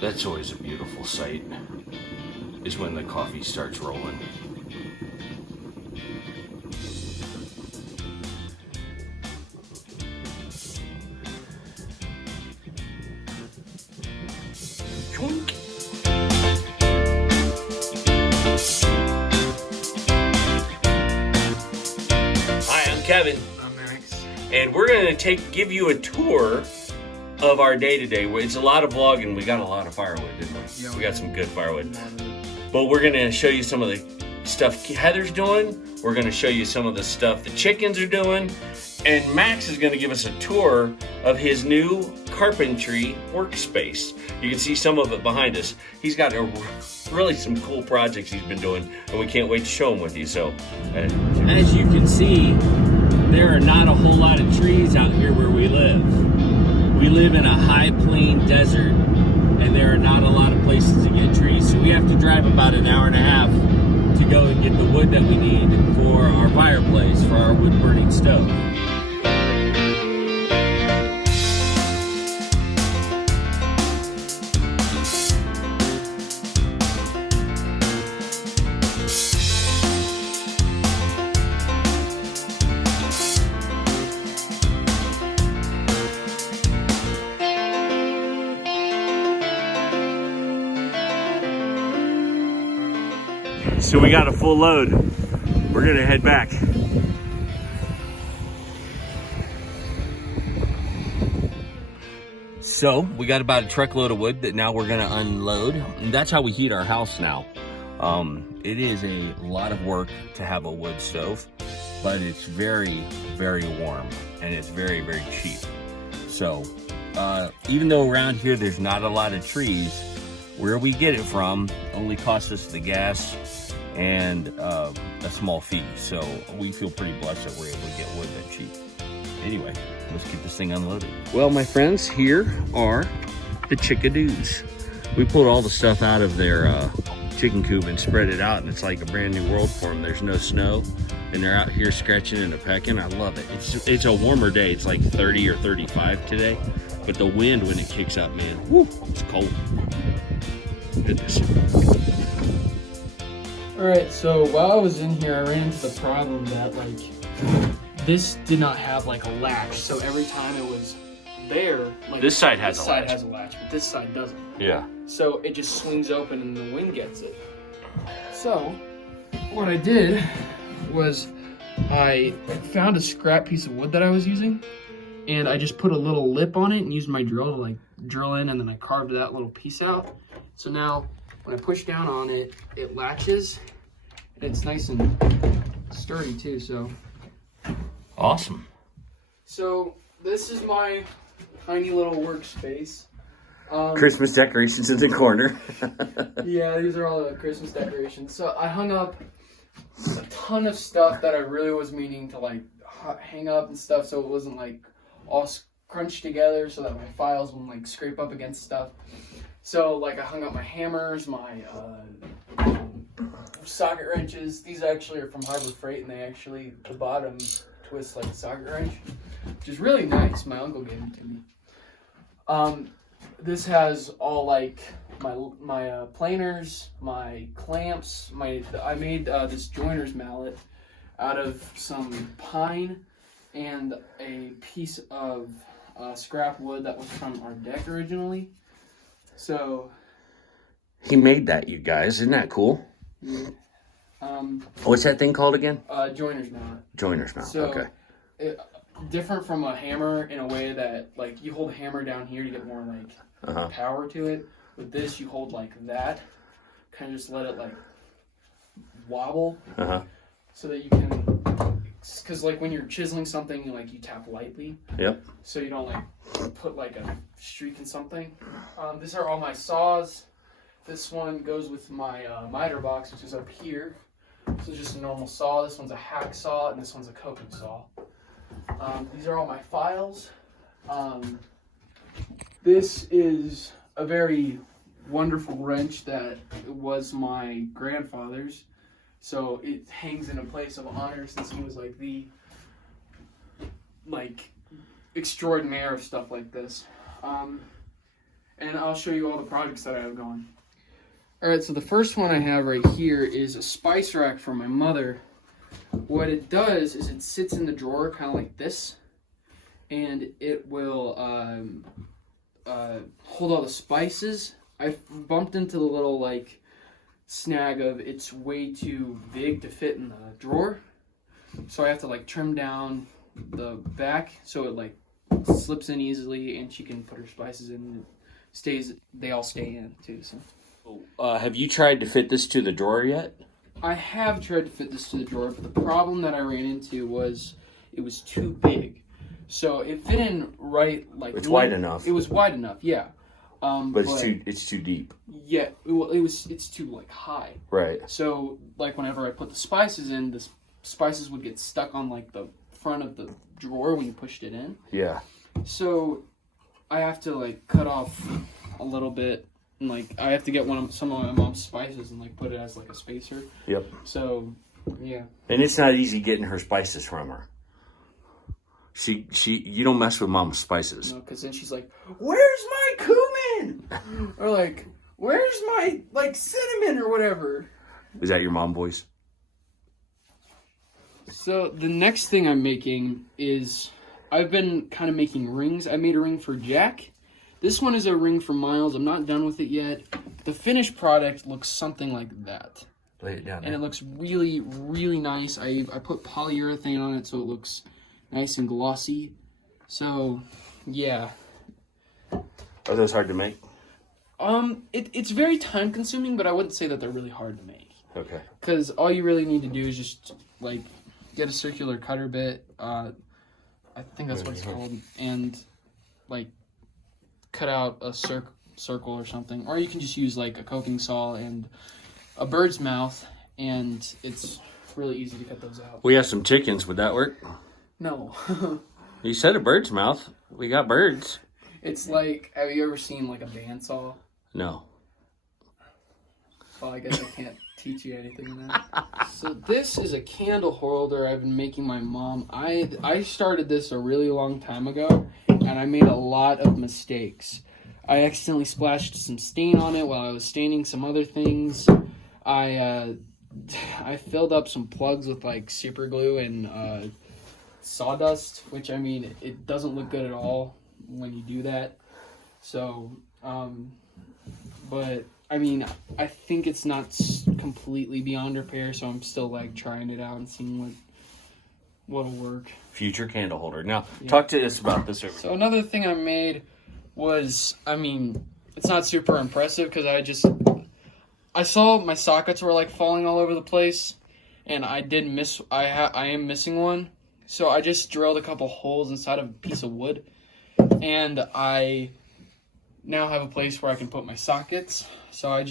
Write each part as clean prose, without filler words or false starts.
That's always a beautiful sight, is when the coffee starts rolling. Choink. Hi, I'm Kevin. I'm Max. And we're going to give you a tour of our day today. It's a lot of vlogging. We got a lot of firewood, didn't we? Yeah, we got some good firewood. But we're going to show you some of the stuff Heather's doing. We're going to show you some of the stuff the chickens are doing. And Max is going to give us a tour of his new carpentry workspace. You can see some of it behind us. He's got really some cool projects he's been doing, and we can't wait to show them with you. So, As you can see, there are not a whole lot of trees out here where we live. We live in a high plain desert, and there are not a lot of places to get trees. So we have to drive about an hour and a half to go and get the wood that we need for our fireplace, for our wood burning stove. So we got a full load. We're gonna head back. So we got about a truckload of wood that now we're gonna unload. And that's how we heat our house now. It is a lot of work to have a wood stove, but it's very, very warm and it's very, very cheap. So even though around here there's not a lot of trees, where we get it from only costs us the gas and a small fee. So we feel pretty blessed that we're able to get wood that cheap. Anyway, let's get this thing unloaded. Well, my friends, here are the chickadoos. We pulled all the stuff out of their chicken coop and spread it out, and it's like a brand new world for them. There's no snow, and they're out here scratching and pecking. I love it. It's a warmer day. It's like 30 or 35 today, but the wind when it kicks up, man, whoo, it's cold. Goodness. Alright, so while I was in here, I ran into the problem that, like, this did not have, like, a latch. So every time it was there, like, This side has a latch. This side has a latch, but this side doesn't. Yeah. So it just swings open and the wind gets it. So what I did was I found a scrap piece of wood that I was using, and I just put a little lip on it and used my drill to, like, drill in, and then I carved that little piece out. So now when I push down on it, it latches, and it's nice and sturdy too, so. Awesome. So this is my tiny little workspace. Christmas decorations in the corner. Yeah, these are all the Christmas decorations. So I hung up a ton of stuff that I really was meaning to, like, hang up and stuff, so it wasn't, like, all crunched together so that my files wouldn't, like, scrape up against stuff. So, like, I hung up my hammers, my socket wrenches. These actually are from Harbor Freight, and they actually, the bottom twists like a socket wrench, which is really nice. My uncle gave them to me. This has all, like, my planers, my clamps. I made this joiner's mallet out of some pine and a piece of scrap wood that was from our deck originally. So He made that, you guys. Isn't that cool? yeah. What's that thing called again? Joiner's mallet. Joiner's mallet. So Okay. Different from a hammer in a way that, like, you hold a hammer down here to get more, like, power to it. With this, you hold like that, kind of just let it, like, wobble, so that you can, because, like, when you're chiseling something, you tap lightly. Yep. So you don't, like, put, like, a streak in something. These are all my saws. This one goes with my miter box, which is up here. So just a normal saw. This one's a hack saw, and this one's a coping saw. These are all my files. This is a very wonderful wrench that was my grandfather's. So it hangs in a place of honor since he was, like, the, like, extraordinaire of stuff like this. and I'll show you all the projects that I have going. Alright, so the first one I have right here is a spice rack from my mother. What it does is it sits in the drawer kind of like this, and it will hold all the spices. I bumped into the little like snag of it's way too big to fit in the drawer, so I have to like trim down the back so it like slips in easily, and she can put her spices in and they all stay in too. So have you tried to fit this to the drawer yet? I have tried to fit this to the drawer, but the problem that I ran into was it was too big. So it fit in right, like it's wide enough. It was wide enough, yeah. But it's too deep. Yeah, it's too like high. Right. So like whenever I put the spices in, the spices would get stuck on like the front of the drawer when you pushed it in. Yeah. So I have to like cut off a little bit. And, like, I have to get some of my mom's spices and, like, put it as, like, a spacer. Yep. So, yeah. And it's not easy getting her spices from her. You don't mess with mom's spices. No, because then she's like, where's my cumin? Or, like, where's my, like, cinnamon or whatever? Is that your mom voice? So, the next thing I'm making is, I've been kind of making rings. I made a ring for Jack. This one is a ring for Miles. I'm not done with it yet. The finished product looks something like that. Lay it down. And it looks really, really nice. I put polyurethane on it so it looks nice and glossy. So, yeah. Are those hard to make? It's very time consuming, but I wouldn't say that they're really hard to make. Okay. Because all you really need to do is just, like, get a circular cutter bit. I think that's what it's called. And, like, cut out a circle or something, or you can just use like a coping saw and a bird's mouth, and it's really easy to cut those out. We have some chickens. Would that work? No. You said a bird's mouth. We got birds. It's like, have you ever seen like a bandsaw? No. Well, I guess I can't teach you anything in that. So this is a candle holder I've been making my mom. I started this a really long time ago, and I made a lot of mistakes. I accidentally splashed some stain on it while I was staining some other things. I filled up some plugs with like super glue and sawdust, which I mean, it doesn't look good at all when you do that. So, but I mean, I think it's not completely beyond repair, so I'm still like trying it out and seeing what'll work. Future candle holder. Now, talk to us about this. So another thing I made was, I mean, it's not super impressive because I saw my sockets were like falling all over the place, and I am missing one. So I just drilled a couple holes inside of a piece of wood, and I now have a place where I can put my sockets. So I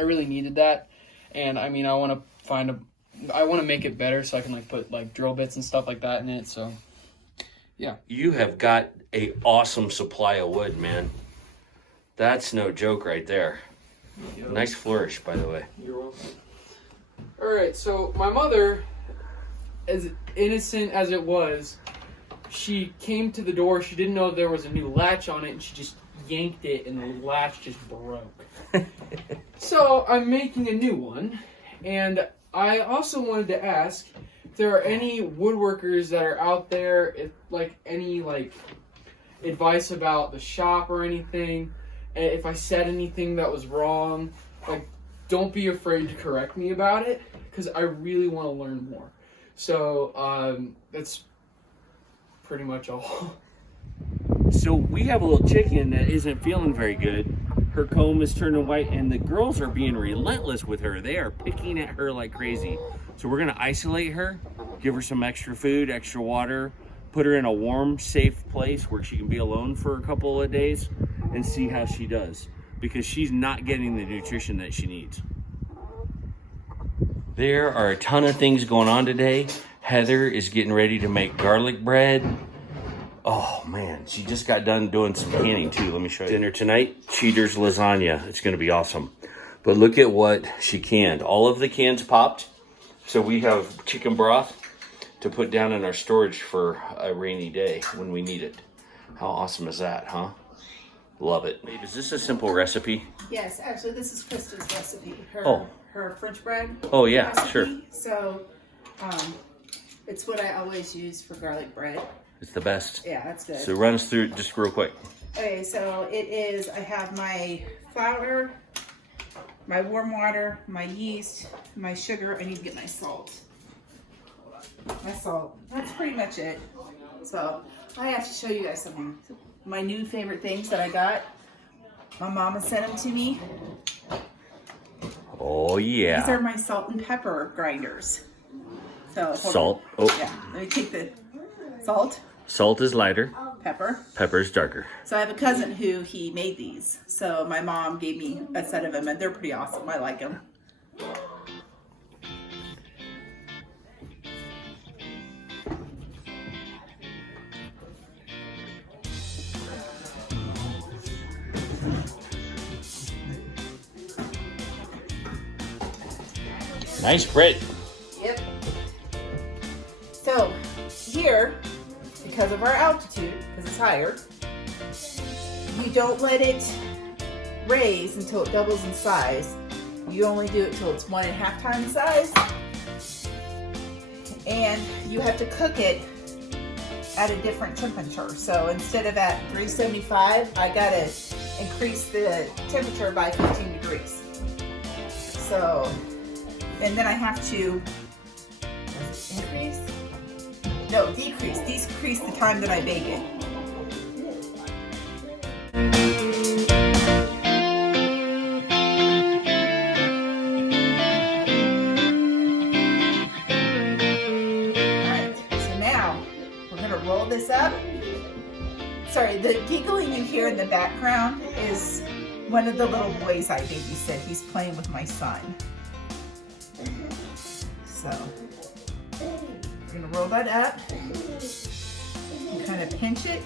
really needed that, and I mean, I want to make it better so I can like put like drill bits and stuff like that in it. So yeah. You have got a awesome supply of wood, man. That's no joke right there. Yep. Nice flourish, by the way. You're welcome. All right, so my mother, as innocent as it was, she came to the door. She didn't know there was a new latch on it, and she just yanked it, and the latch just broke. So I'm making a new one, and I also wanted to ask if there are any woodworkers that are out there, any advice about the shop or anything. If I said anything that was wrong, like, don't be afraid to correct me about it, because I really want to learn more. So that's pretty much all. So we have a little chicken that isn't feeling very good. Her comb is turning white, and the girls are being relentless with her. They are picking at her like crazy. So we're gonna isolate her, give her some extra food, extra water, put her in a warm, safe place where she can be alone for a couple of days and see how she does, because she's not getting the nutrition that she needs. There are a ton of things going on today. Heather is getting ready to make garlic bread. Oh man, she just got done doing some canning too. Let me show you. Dinner tonight, Cheater's lasagna. It's gonna be awesome. But look at what she canned. All of the cans popped. So we have chicken broth to put down in our storage for a rainy day when we need it. How awesome is that, huh? Love it. Babe, is this a simple recipe? Yes, actually, this is Kristen's recipe. Oh. Her French bread. Oh, yeah, recipe. sure. So, it's what I always use for garlic bread. It's the best. Yeah, that's good. So run us through it just real quick. Okay, so it is, I have my flour, my warm water, my yeast, my sugar. I need to get my salt. My salt. That's pretty much it. So, I have to show you guys something. My new favorite things that I got. My mama sent them to me. Oh, yeah. These are my salt and pepper grinders. So hold Salt. on. Oh. Yeah. Let me take the salt, Salt is lighter, pepper. pepper is darker. So I have a cousin who he made these. So my mom gave me a set of them, and they're pretty awesome. I like them. Nice bread. Yep. So here, because of our altitude, because it's higher, you don't let it raise until it doubles in size. You only do it till it's 1.5 times the size. And you have to cook it at a different temperature. So instead of at 375, I gotta increase the temperature by 15 degrees. So, and then I have to increase? No, decrease the time that I bake it. Alright, so now we're gonna roll this up. Sorry, the giggling you hear in the background is one of the little boys I babysit. He's playing with my son. So, we're gonna roll that up and kind of pinch it.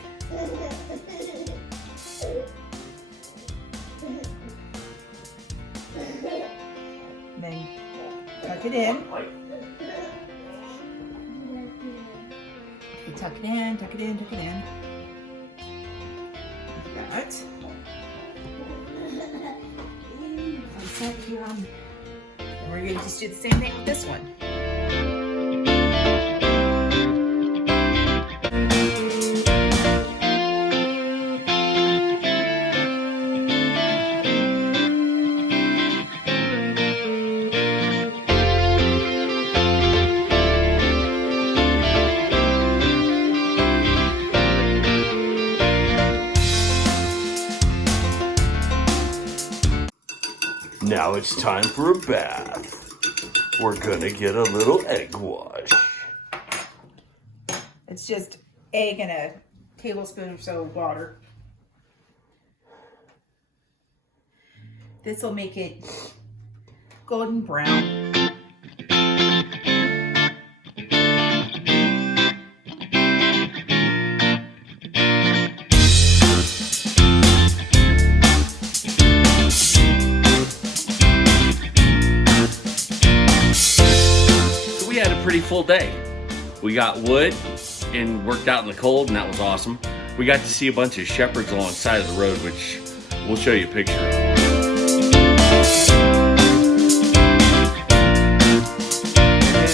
Then tuck it in. Okay, tuck it in, tuck it in, tuck it in. Like that. And we're gonna just do the same thing with this one. Now it's time for a bath. We're gonna get a little egg wash. It's just egg and a tablespoon or so of water. This will make it golden brown. We had a pretty full day. We got wood and worked out in the cold, and that was awesome. We got to see a bunch of shepherds along the side of the road, which we'll show you a picture of.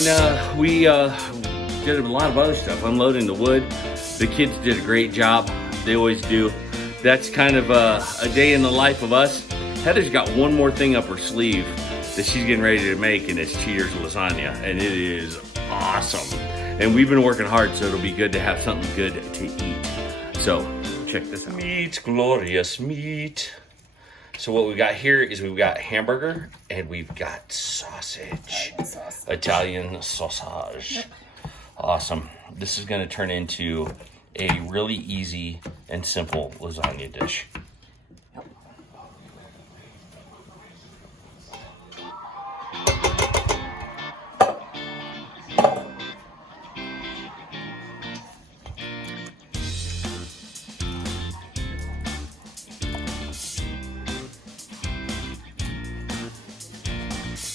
And we did a lot of other stuff, unloading the wood. The kids did a great job. They always do. That's kind of a day in the life of us. Heather's got one more thing up her sleeve that she's getting ready to make, and it's Chores lasagna, and it is awesome. And we've been working hard, so it'll be good to have something good to eat. So check this out. Meat, glorious meat. So what we got here is we've got hamburger and we've got sausage. Italian sausage. Yep. Awesome. This is gonna turn into a really easy and simple lasagna dish.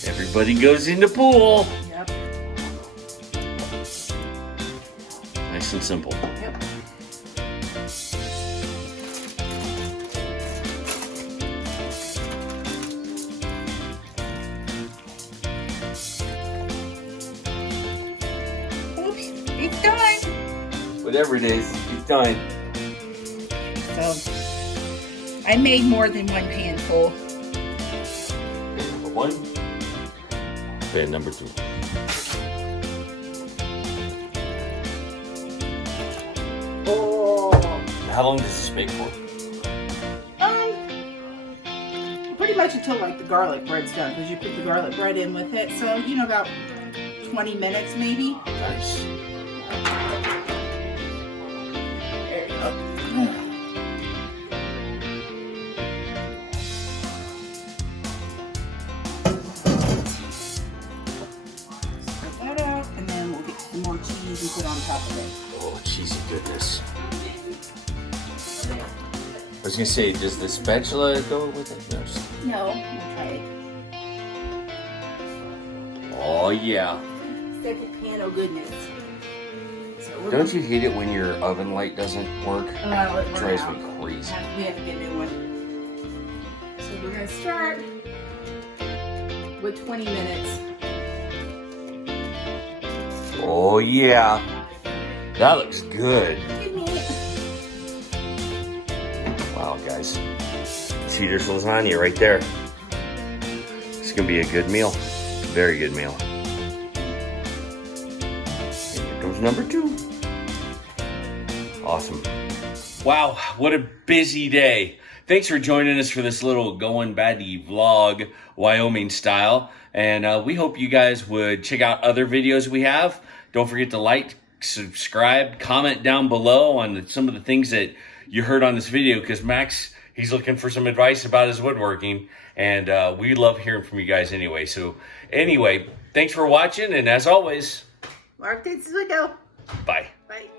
Everybody goes in the pool. Yep. Nice and simple. Yep. Whatever it is, it's done. So I made more than one pan full. Pan number 1. Pan number 2. Oh. How long does this bake for? Pretty much until like the garlic bread's done, because you put the garlic bread in with it. So, you know, about 20 minutes maybe. Nice. There you go. Spread that out, and then we'll get some more cheese and put on top of it. Oh, cheesy goodness. I was gonna say, does the spatula go with it? No, I'm gonna try it. Oh yeah. Second pan, oh goodness. So we're Don't you hate it when your oven light doesn't work? it It drives me crazy. We have to get a new one. So we're gonna start with 20 minutes. Oh yeah. That looks good. Give me it. Wow, guys. Cedar lasagna right there. It's gonna be a good meal. Very good meal. And here comes number 2. Awesome. Wow, what a busy day. Thanks for joining us for this little Going Baddie vlog, Wyoming style. And we hope you guys would check out other videos we have. Don't forget to like, subscribe, comment down below on some of the things that you heard on this video, because Max, he's looking for some advice about his woodworking, and we love hearing from you guys anyway. So anyway, thanks for watching, and as always, Mark, this is we go. bye. Bye.